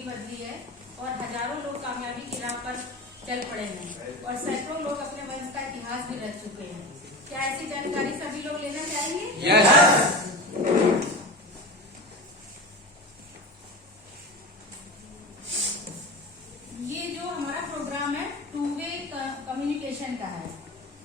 जिंदगी बदली है और हजारों लोग कामयाबी की राह पर चल पड़े हैं और सैकड़ों लोग अपने वंश का इतिहास भी रच चुके हैं। क्या ऐसी जानकारी सभी लोग लेना चाहेंगे? यस। ये जो हमारा प्रोग्राम है टू वे कम्युनिकेशन का है।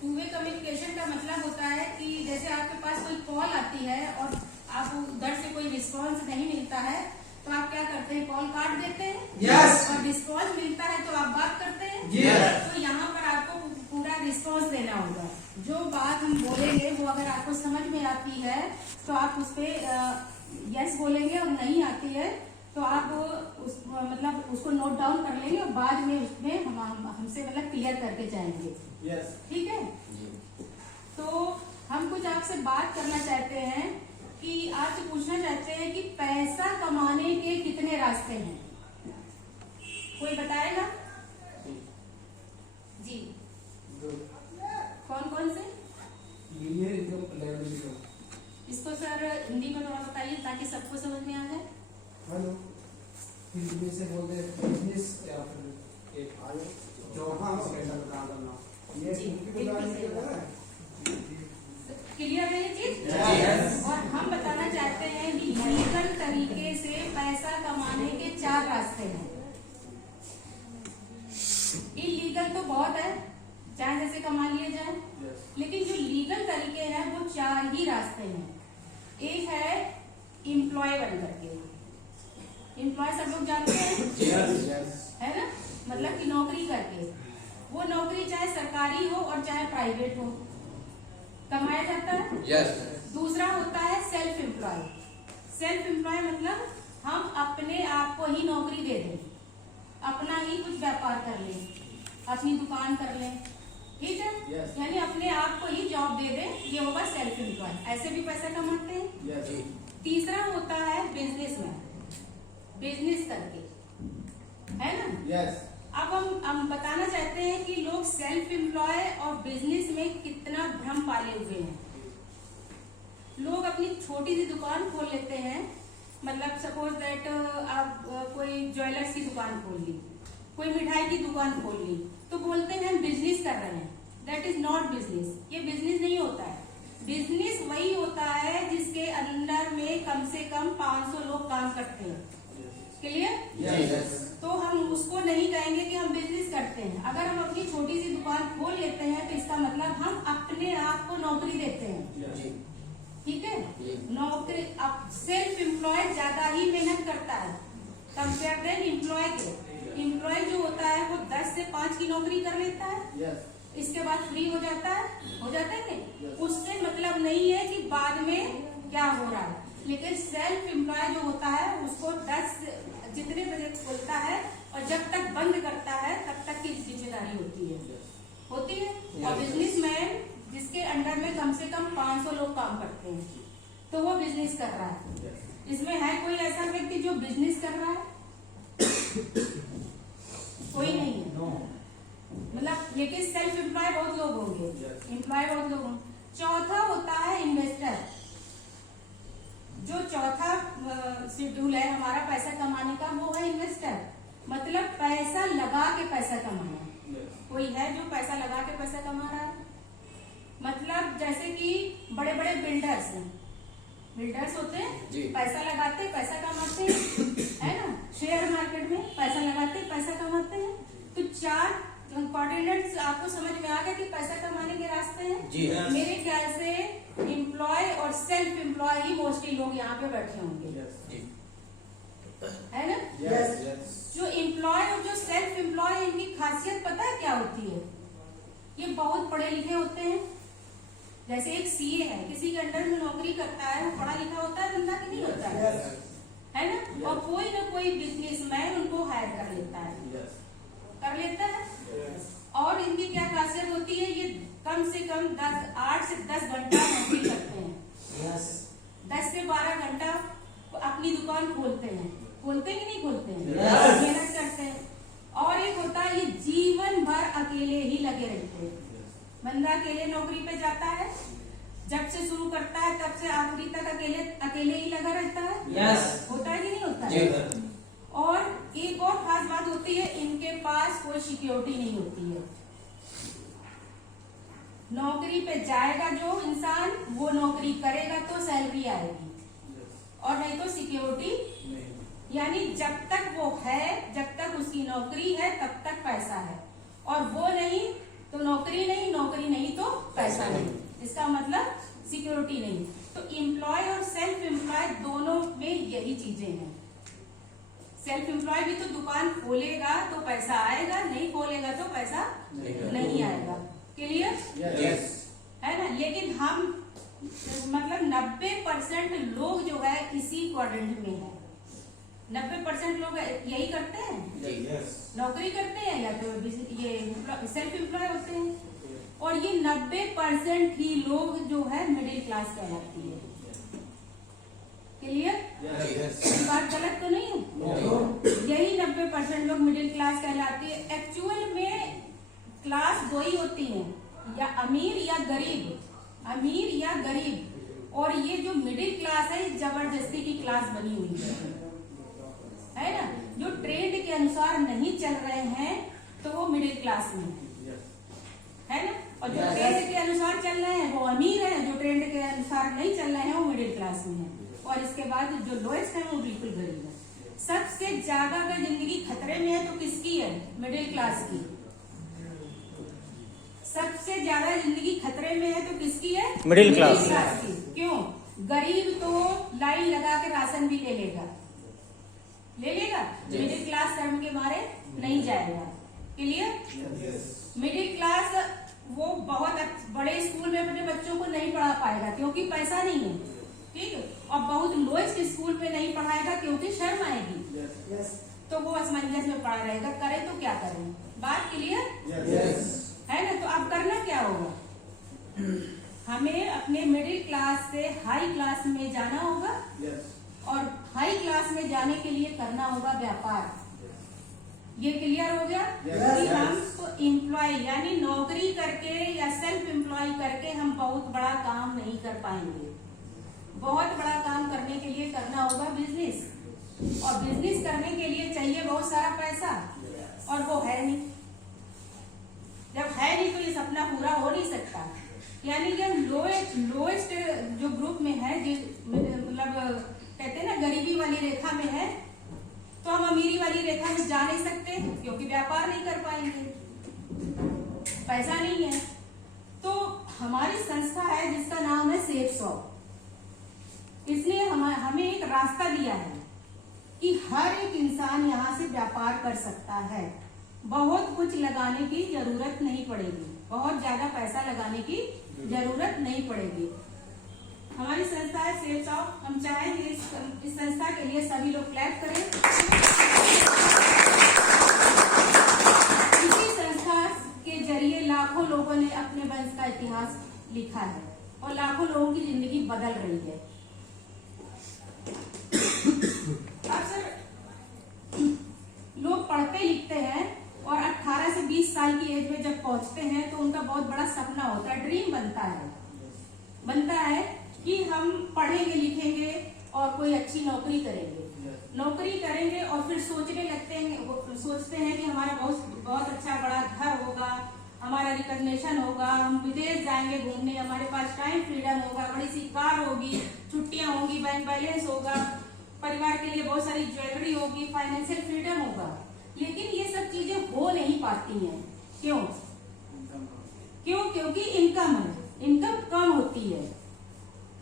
टू वे कम्युनिकेशन का मतलब होता है कि जैसे आपके पास कोई कॉल आती है और आप उधर से कोई रिस्पॉन्स नहीं मिलता है तो आप क्या करते हैं? कॉल काट देते हैं। यस। और रिस्पॉन्स मिलता है तो आप बात करते हैं। यस। तो यहाँ पर आपको पूरा रिस्पॉन्स देना होगा। जो बात हम बोलेंगे वो अगर आपको समझ में आती है तो आप उस पर यस बोलेंगे और नहीं आती है तो आप मतलब उसको नोट डाउन कर लेंगे और बाद में उसमें हमसे मतलब क्लियर करके जाएंगे। यस। ठीक है। तो हम कुछ आपसे बात करना चाहते हैं कि आपसे पूछना चाहते हैं कि पैसा कमाने के कितने रास्ते हैं? कोई बताएगा? जी कौन कौन से? इसको सर हिंदी में थोड़ा बताइए ताकि सबको समझ में आ जाए। हेलो, हिंदी से बोलते हैं बिजनेस या फिर एक जो काम करना ये क्लियर है ये चीज? Yes. और हम बताना चाहते हैं कि लीगल तरीके से पैसा कमाने के 4 रास्ते हैं। इलीगल तो बहुत है, चाहे जैसे कमा लिए जाए, लेकिन जो लीगल तरीके हैं वो 4 ही रास्ते हैं। एक है एम्प्लॉय बन करके। एम्प्लॉय सब लोग जानते हैं, है ना? मतलब कि नौकरी करके, वो नौकरी चाहे सरकारी हो और चाहे प्राइवेट हो, कमाया जाता है। यस। दूसरा होता है सेल्फ एम्प्लॉय। सेल्फ एम्प्लॉय मतलब हम अपने आप को ही नौकरी दे दें, अपना ही कुछ व्यापार कर लें, अपनी दुकान कर लें, ठीक है? यानी अपने आप को ही जॉब दे दें, ये होगा सेल्फ एम्प्लॉय। ऐसे भी पैसा कमाते हैं। तीसरा होता है बिजनेसमैन, बिजनेस करके, है ना? यस। अब हम बताना चाहते हैं कि लोग सेल्फ एम्प्लॉय और बिजनेस में कितना भ्रम पाले हुए हैं। लोग अपनी छोटी सी दुकान खोल लेते हैं, मतलब सपोज दैट आप कोई ज्वेलर्स की दुकान खोल ली, कोई मिठाई की दुकान खोल ली, तो बोलते हैं हम बिजनेस कर रहे हैं। That is not business. ये बिजनेस नहीं होता है। बिजनेस वही होता है जिसके अंदर में कम से कम 500 लोग काम करते हैं। क्लियर? यस। तो हम उसको नहीं कहेंगे कि हम बिजनेस करते हैं। अगर हम अपनी छोटी सी दुकान खोल लेते हैं तो इसका मतलब हम अपने आप को नौकरी देते हैं। ठीक है? नौकरी अब सेल्फ एम्प्लॉय ज्यादा ही मेहनत करता है कंपेयर देन एम्प्लॉय के। एम्प्लॉय जो होता है वो 10 से 5 की नौकरी कर लेता है, इसके बाद फ्री हो जाता है नहीं? उससे मतलब नहीं है कि बाद में क्या हो रहा है। लेकिन सेल्फ एम्प्लॉय जो होता है उसको 10 जितने बजे खोलता है और जब तक बंद करता है तब तक की जिम्मेदारी होती है। और बिजनेसमैन जिसके अंडर में कम से कम 500 लोग काम करते हैं तो वो बिजनेस कर रहा है। इसमें है कोई ऐसा व्यक्ति जो बिजनेस कर रहा है? कोई नहीं है। मतलब लेकिन सेल्फ एम्प्लॉय बहुत लोग होंगे, एम्प्लॉय बहुत लोग होंगे। चौथा होता है इन्वेस्टर। जो चौथा शेड्यूल है हमारा पैसा कमाने का वो है इन्वेस्टर। मतलब पैसा लगा के पैसा कमाना। कोई है जो पैसा लगा के पैसा कमा रहा है? मतलब जैसे कि बड़े बड़े बिल्डर्स होते हैं, पैसा लगाते पैसा कमाते हैं, है ना? शेयर मार्केट में पैसा लगाते पैसा कमाते हैं। तो 4 कोऑर्डिनेट्स आपको समझ में आ गया कि पैसा कमाने के रास्ते हैं। मेरे ख्याल से एम्प्लॉय और सेल्फ एम्प्लॉय ही मोस्टली लोग यहाँ पे बैठे होंगे, है ना? जो एम्प्लॉय और जो सेल्फ एम्प्लॉय, इनकी खासियत पता है क्या होती है? ये बहुत पढ़े लिखे होते हैं। जैसे एक सीए है, किसी के अंडर में नौकरी करता है, वो पढ़ा लिखा होता है बंदा कि नहीं होता है ना? और कोई ना कोई बिजनेसमैन उनको हायर कर लेता है, और इनकी क्या खासियत होती है? ये कम से कम 8 से 10 घंटा नौकरी करते हैं। 10 से 12 घंटा अपनी दुकान खोलते हैं कि नहीं खोलते हैं? मेहनत करते हैं। और एक होता है ये जीवन भर अकेले ही लगे रहते हैं। बंदा अकेले नौकरी पे जाता है, जब से शुरू करता है तब से आखिरी तक अकेले ही लगा रहता है। होता है कि नहीं होता है? और एक होती है, इनके पास कोई सिक्योरिटी नहीं होती है। नौकरी पे जाएगा जो इंसान, वो नौकरी करेगा तो सैलरी आएगी, और नहीं तो सिक्योरिटी। यानी जब तक वो है, जब तक उसकी नौकरी है तब तक पैसा है, और वो नहीं तो नौकरी नहीं, नौकरी नहीं तो पैसा नहीं। इसका मतलब सिक्योरिटी नहीं। तो एम्प्लॉय और सेल्फ एम्प्लॉय दोनों में यही चीजें हैं। सेल्फ एम्प्लॉय भी तो दुकान खोलेगा तो पैसा आएगा, नहीं खोलेगा तो पैसा नहीं आएगा। क्लियर? यस। है ना? लेकिन हम मतलब 90% लोग जो है इसी क्वाड्रेंट में है। 90% लोग यही करते हैं, नौकरी करते हैं या तो ये सेल्फ एम्प्लॉय होते हैं, और ये 90% ही लोग जो है मिडिल क्लास कहलाती है। क्लियर? ये बात गलत तो नहीं है? यही 90% लोग मिडिल क्लास कहलाती है। एक्चुअल में क्लास दो ही होती है, या अमीर या गरीब, अमीर या गरीब। और ये जो मिडिल क्लास है जबरदस्ती की क्लास बनी हुई है ना? जो ट्रेंड के अनुसार नहीं चल रहे हैं तो वो मिडिल क्लास में है ना? और जो ट्रेंड के अनुसार चल रहे हैं वो अमीर है, जो ट्रेंड के अनुसार नहीं चल रहे हैं वो मिडिल क्लास में है, और इसके बाद जो लोएस्ट है वो बिल्कुल गरीब है। सबसे ज्यादा अगर जिंदगी खतरे में है तो किसकी है? मिडिल क्लास की। सबसे ज्यादा जिंदगी खतरे में है तो किसकी है? मिडिल क्लास की। क्यों? गरीब तो लाइन लगा के राशन भी ले लेगा, मिडिल क्लास शर्म के मारे नहीं जाएगा। क्लियर? मिडिल क्लास वो बहुत बड़े स्कूल में अपने बच्चों को नहीं पढ़ा पाएगा क्योंकि पैसा नहीं है, ठीक है, और बहुत लोएस्ट स्कूल में नहीं पढ़ाएगा क्योंकि शर्म आएगी, तो वो असमंजस में पड़ा रहेगा। करे तो क्या करें? बात क्लियर है ना? तो अब करना क्या होगा? हमें अपने मिडिल क्लास से हाई क्लास में जाना होगा, और हाई क्लास में जाने के लिए करना होगा व्यापार। ये क्लियर हो गया? कि हम तो एम्प्लॉय यानी नौकरी करके या सेल्फ एम्प्लॉय करके हम बहुत बड़ा काम नहीं कर पाएंगे। बहुत बड़ा काम करने के लिए करना होगा बिजनेस, और बिजनेस करने के लिए चाहिए बहुत सारा पैसा, और वो है नहीं। जब है नहीं तो ये सपना पूरा हो नहीं सकता। यानी कि हम लोएस्ट जो ग्रुप में है, मतलब कहते हैं ना गरीबी वाली रेखा में है, तो हम अमीरी वाली रेखा में जा नहीं सकते क्योंकि व्यापार नहीं कर पाएंगे, पैसा नहीं है। तो हमारी संस्था है जिसका नाम है सेफ शॉप। इसने हमें एक रास्ता दिया है कि हर एक इंसान यहाँ से व्यापार कर सकता है। बहुत कुछ लगाने की जरूरत नहीं पड़ेगी, बहुत ज्यादा पैसा लगाने की जरूरत नहीं पड़ेगी। हमारी संस्था है सेफ शॉप। हम चाहेंगे इस संस्था के लिए सभी लोग क्लैप करें। इसी संस्था के जरिए लाखों लोगों ने अपने वंश का इतिहास लिखा है, और लाखों लोगों की जिंदगी बदल रही है। अक्सर लोग पढ़ते लिखते हैं और 18 से 20 साल की एज में जब पहुंचते हैं तो उनका बहुत बड़ा सपना होता है, ड्रीम बनता है कि हम पढ़ेंगे लिखेंगे और कोई अच्छी नौकरी करेंगे और फिर सोचने लगते हैं, सोचते हैं कि हमारा बहुत अच्छा बड़ा घर होगा, हमारा रिकॉग्निशन होगा, हम विदेश जाएंगे घूमने, हमारे पास टाइम फ्रीडम होगा, बड़ी सी कार होगी, छुट्टियां होंगी, बैंक बैलेंस होगा, परिवार के लिए बहुत सारी ज्वेलरी होगी, फाइनेंशियल फ्रीडम होगा। लेकिन ये सब चीजें हो नहीं पाती हैं। क्यों? क्योंकि इनकम कम होती है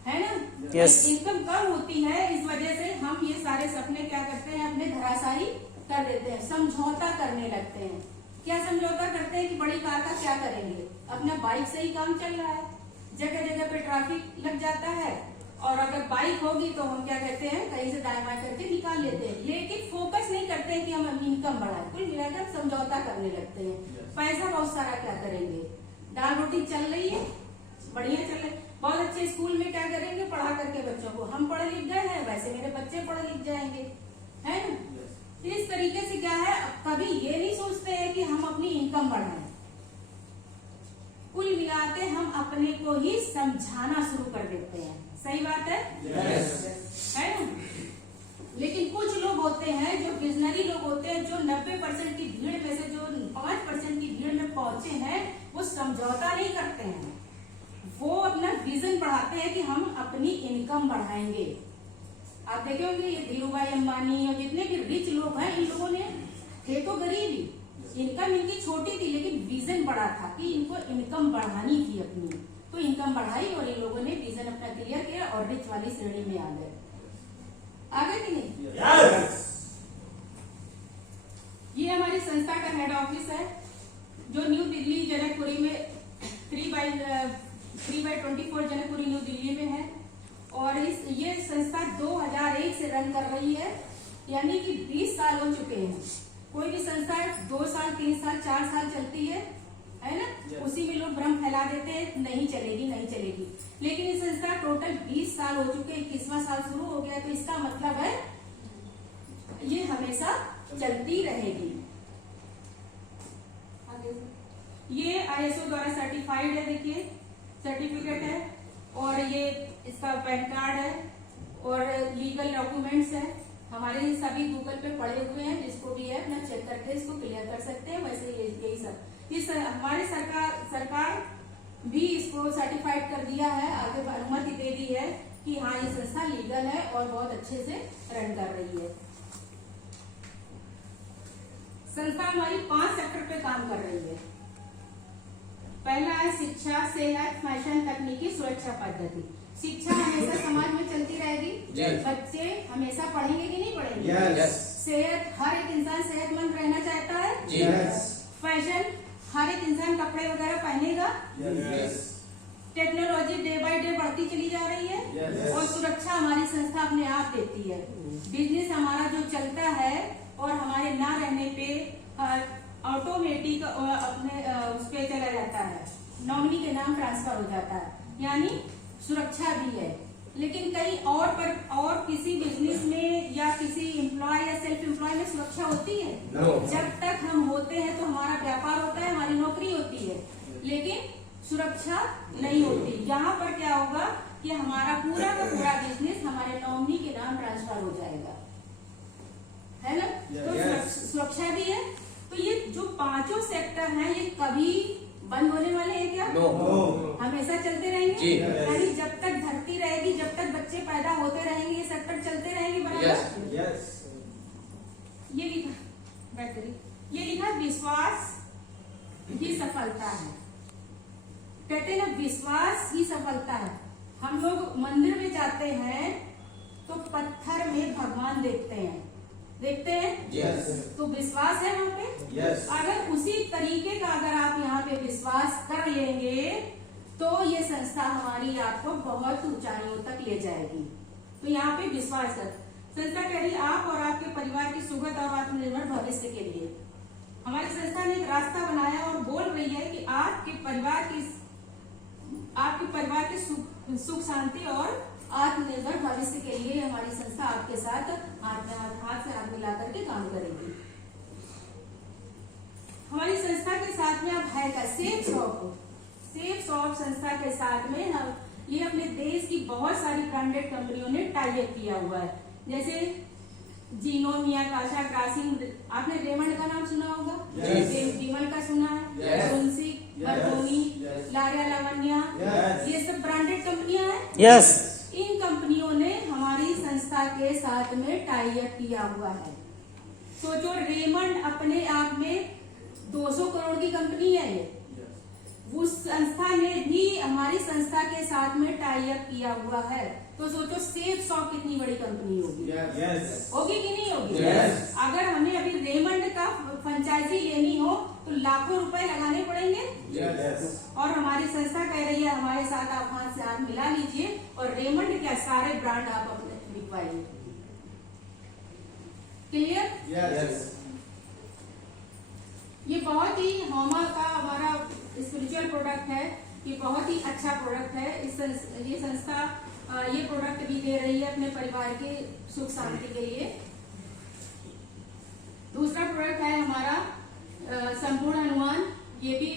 ना? Yes. इनकम कम होती है, इस वजह से हम ये सारे सपने क्या करते हैं, अपने धराशायी कर देते हैं, समझौता करने लगते हैं। क्या समझौता करते हैं कि बड़ी कार का क्या करेंगे, अपना बाइक से ही काम चल रहा है, जगह जगह पे ट्रैफिक लग जाता है, और अगर बाइक होगी तो हम क्या कहते हैं, कहीं से दाएं बाएं करके निकाल लेते हैं, लेकिन फोकस नहीं करते हैं कि हम इनकम बढ़ाएं। कुल मिलाकर समझौता करने लगते हैं। पैसा बहुत सारा क्या करेंगे, दाल रोटी चल रही है, बढ़िया चल रही, बहुत अच्छे स्कूल में क्या करेंगे, पढ़ा करके बच्चों को, हम पढ़े लिख गए हैं वैसे मेरे बच्चे पढ़े लिख जाएंगे, है ना? इस तरीके से क्या है, कभी ये नहीं सोचते हैं कि हम अपनी इनकम बढ़ाएं। कुल मिला के हम अपने को ही समझाना शुरू कर देते हैं। सही बात है? yes. है ना? लेकिन कुछ लोग होते हैं जो विजनरी लोग होते हैं जो 90% की भीड़ में से जो 5% की भीड़ में पहुंचे हैं, वो समझौता नहीं करते हैं, वो अपना विजन बढ़ाते हैं कि हम अपनी इनकम बढ़ाएंगे। आप देखे होंगे ये धीरू भाई अंबानी और जितने भी रिच लोग हैं, इन लोगों ने, थे तो गरीब ही, इनकम इनकी छोटी थी लेकिन विजन बड़ा था कि इनको इनकम बढ़ानी थी अपनी, तो इनकम बढ़ाई और इन लोगों ने विजन अपना क्लियर किया और रिच वाली श्रेणी में आ गए। आ गए कि नहीं? Yes. ये हमारी संस्था का हेड ऑफिस है जो न्यू दिल्ली जनकपुरी में 3/24 जनकपुरी न्यू दिल्ली में है। और ये संस्था 2001 से रन कर रही है, यानी कि 20 साल हो चुके हैं। कोई भी संस्था 2 साल 3 साल 4 साल चलती है ना, उसी में लोग भ्रम फैला देते हैं नहीं चलेगी नहीं चलेगी, लेकिन ये संस्था टोटल 20 साल हो चुके, 21वां साल शुरू हो गया, तो इसका मतलब है ये हमेशा चलती रहेगी। ये ISO द्वारा सर्टिफाइड है, देखिए सर्टिफिकेट है, और ये इसका पैन कार्ड है और लीगल डॉक्यूमेंट्स है। हमारे सभी गूगल पे पड़े हुए हैं, जिसको भी है अपना चेक करके इसको क्लियर कर सकते हैं। वैसे यही सब हमारे सरकार भी इसको सर्टिफाइड कर दिया है, आगे अनुमति दे दी है कि हाँ ये संस्था लीगल है और बहुत अच्छे से रन कर रही है। संस्था हमारी 5 सेक्टर पे काम कर रही है। पहला है शिक्षा, सेहत, फैशन, तकनीकी, सुरक्षा पद्धति। शिक्षा हमेशा समाज में चलती रहेगी, बच्चे हमेशा पढ़ेंगे कि नहीं पढ़ेंगे। सेहत, हर एक इंसान सेहतमंद रहना चाहता है। फैशन, हर एक इंसान कपड़े वगैरह पहनेगा। टेक्नोलॉजी डे बाय डे बढ़ती चली जा रही है। और सुरक्षा हमारी संस्था अपने आप देती है। बिजनेस हमारा जो चलता है और हमारे ना रहने पे ऑटोमेटिक अपने उस पे चला जाता है, नॉमिनी के नाम ट्रांसफर हो जाता है, यानी सुरक्षा भी है। लेकिन कहीं और किसी बिजनेस में या किसी एम्प्लॉय या सेल्फ एम्प्लॉय में सुरक्षा होती है? जब तक हम होते हैं तो हमारा व्यापार होता है, हमारी नौकरी होती है, लेकिन सुरक्षा नहीं होती। यहाँ पर क्या होगा कि हमारा पूरा का पूरा बिजनेस हमारे नॉमिनी के नाम ट्रांसफर हो जाएगा, है ना। तो सुरक्षा भी है। तो ये जो 5 सेक्टर हैं, ये कभी बंद होने वाले हैं क्या? हमेशा चलते रहेंगे। यानी जब तक धरती रहेगी, जब तक बच्चे पैदा होते रहेंगे, ये सेक्टर चलते रहेंगे बराबर। ये लिखा ये लिखा विश्वास ही सफलता है। कहते हैं ना, विश्वास ही सफलता है। हम लोग मंदिर में जाते हैं तो पत्थर में भगवान देखते हैं, तो विश्वास है वहाँ पे। अगर उसी तरीके का अगर आप यहाँ पे विश्वास कर लेंगे तो ये संस्था हमारी आपको बहुत ऊंचाइयों तक ले जाएगी। तो यहाँ पे विश्वास है। संस्था कह रही आप और आपके परिवार की सुखद और आत्मनिर्भर भविष्य के लिए हमारी संस्था ने एक रास्ता बनाया और बोल रही है कि आपके परिवार की सुख शांति और आत्मनिर्भर भविष्य के लिए हमारी संस्था आपके साथ हाथ से हाथ मिला करके काम करेगी। हमारी संस्था के साथ में अब है क्या? सेफ शॉप संस्था के साथ में हम ये अपने देश की बहुत सारी ब्रांडेड कंपनियों ने टाई अप किया हुआ है, जैसे जीनोमिया, काशा, ग्रासिम। आपने रेमंड का नाम सुना होगा, विमल का सुना है, तुलसी, बरगोनी, लारिया, लावण्या, ये सब ब्रांडेड कंपनियां हैं। इन कंपनियों ने हमारी संस्था के साथ में टाई अप किया हुआ है। सोचो, रेमंड अपने आप में 200 करोड़ की कंपनी है ये। उस संस्था ने भी हमारी संस्था के साथ में टाई अप किया हुआ है, तो सोचो सेफ शॉप कितनी बड़ी कंपनी होगी। होगी कि नहीं होगी? अगर हमें अभी रेमंड का फ्रेंचाइजी लेनी हो तो लाखों रुपए लगाने पड़ेंगे। और हमारी संस्था कह रही है हमारे साथ आप हाथ से हाथ मिला लीजिए और रेमंड क्या सारे ब्रांड आप अपने बिकवाइए। क्लियर? ये बहुत ही होमा का हमारा स्पिरिचुअल प्रोडक्ट है। ये बहुत ही अच्छा प्रोडक्ट है। ये संस्था ये प्रोडक्ट भी दे रही है अपने परिवार के सुख शांति के लिए। दूसरा प्रोडक्ट है हमारा संपूर्ण अनुमान। ये भी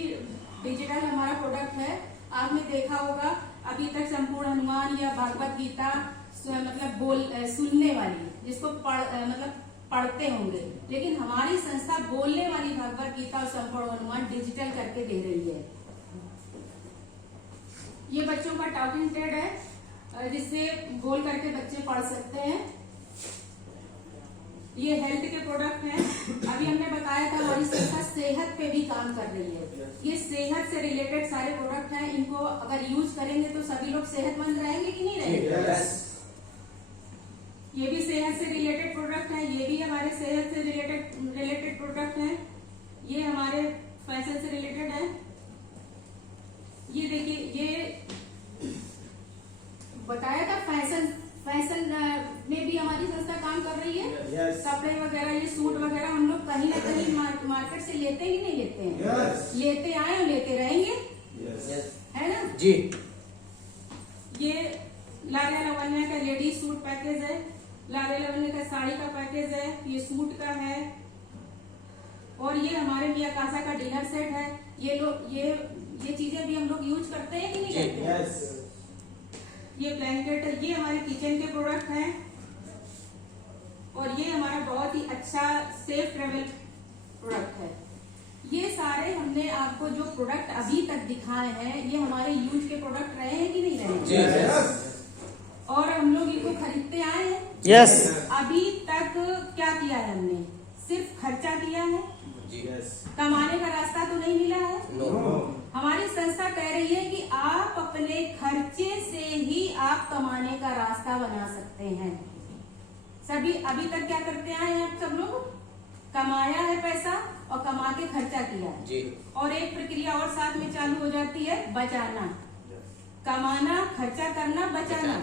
डिजिटल हमारा प्रोडक्ट है। आपने देखा होगा अभी तक संपूर्ण अनुमान या भागवत गीता मतलब सुनने वाली, जिसको पढ़ते होंगे, लेकिन हमारी संस्था बोलने वाली भगवत गीता और संपूर्ण हनुमान डिजिटल करके दे रही है। ये बच्चों का टॉकिंग टेड है जिससे बोल करके बच्चे पढ़ सकते हैं। ये हेल्थ के प्रोडक्ट हैं। अभी हमने बताया था हमारी संस्था सेहत पे भी काम कर रही है। ये सेहत से रिलेटेड सारे प्रोडक्ट हैं, इनको अगर यूज करेंगे तो सभी लोग सेहतमंद रहेंगे कि नहीं रहेंगे? ये भी सेहत से रिलेटेड प्रोडक्ट है, ये भी हमारे सेहत से रिलेटेड प्रोडक्ट है। ये हमारे फैशन से रिलेटेड है। ये देखिए, ये बताया था फैशन में भी हमारी संस्था काम कर रही है। कपड़े वगैरह, ये सूट वगैरह हम लोग कहीं ना कहीं मार्केट से लेते हैं कि नहीं लेते हैं? लेते आए और लेते रहेंगे, है ना जी। ये लारिया लवन्या का लेडीज सूट पैकेज है, लारिया लवन्या का साड़ी का पैकेज है, ये सूट का है, और ये हमारे मियाकासा का डिनर सेट है। ये चीजें भी हम लोग यूज करते हैं कि नहीं करते हैं? ये ब्लैंकेट है, ये हमारे किचन के प्रोडक्ट हैं, और ये हमारा बहुत ही अच्छा सेफ ट्रेवल प्रोडक्ट है। ये सारे हमने आपको जो प्रोडक्ट अभी तक दिखाए हैं, ये हमारे यूज के प्रोडक्ट रहे हैं कि नहीं रहे? और हम लोग इनको खरीदते आए हैं। यस। अभी तक क्या किया है हमने? सिर्फ खर्चा किया है, कमाने का रास्ता तो नहीं मिला है। हमारी संस्था कह रही है कि आप अपने खर्चे से ही आप कमाने का रास्ता बना सकते हैं। सभी अभी तक क्या करते आए हैं आप सब लोग? कमाया है पैसा और कमा के खर्चा किया है जी। और एक प्रक्रिया और साथ में चालू हो जाती है, बचाना। कमाना, खर्चा करना, बचाना,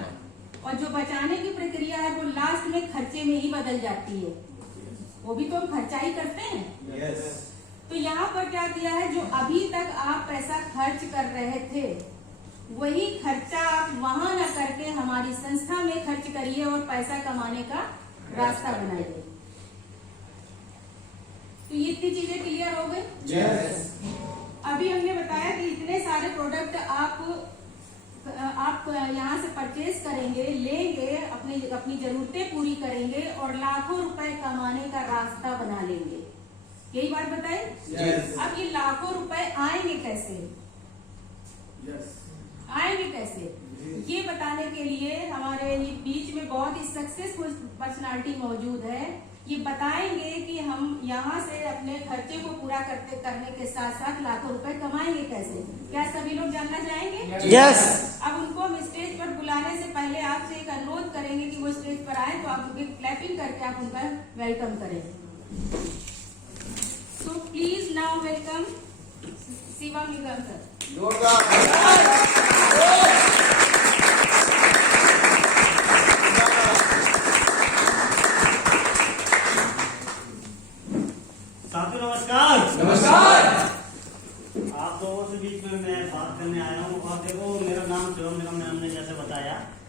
और जो बचाने की प्रक्रिया है वो लास्ट में खर्चे में ही बदल जाती है। वो भी तो हम खर्चा ही करते हैं। तो यहाँ पर क्या किया है, जो अभी तक आप पैसा खर्च कर रहे थे वही खर्चा आप वहां न करके हमारी संस्था में खर्च करिए और पैसा कमाने का रास्ता बनाइए। तो ये इतनी चीजें क्लियर हो गई। अभी हमने बताया कि इतने सारे प्रोडक्ट आप यहाँ से परचेज करेंगे, लेंगे, अपनी जरूरतें पूरी करेंगे और लाखों रुपए कमाने का रास्ता बना लेंगे। यही बात बताए। अब ये लाखों रुपए आएंगे कैसे? आएंगे कैसे? ये बताने के लिए हमारे बीच में बहुत ही सक्सेसफुल पर्सनालिटी मौजूद है। ये बताएंगे कि हम यहाँ से अपने खर्चे को पूरा करने के साथ साथ लाखों रुपए कमाएंगे कैसे। क्या सभी लोग जानना चाहेंगे? यस। अब उनको हम स्टेज पर बुलाने से पहले आपसे एक अनुरोध करेंगे कि वो स्टेज पर आए, तो आप उनकी क्लैपिंग करके आप उनका वेलकम करें। So please now welcome Shivam Nigam sir. साथियों नमस्कार। नमस्कार। आप लोगों से बीच में मैं बात करने आया हूँ। और देखो,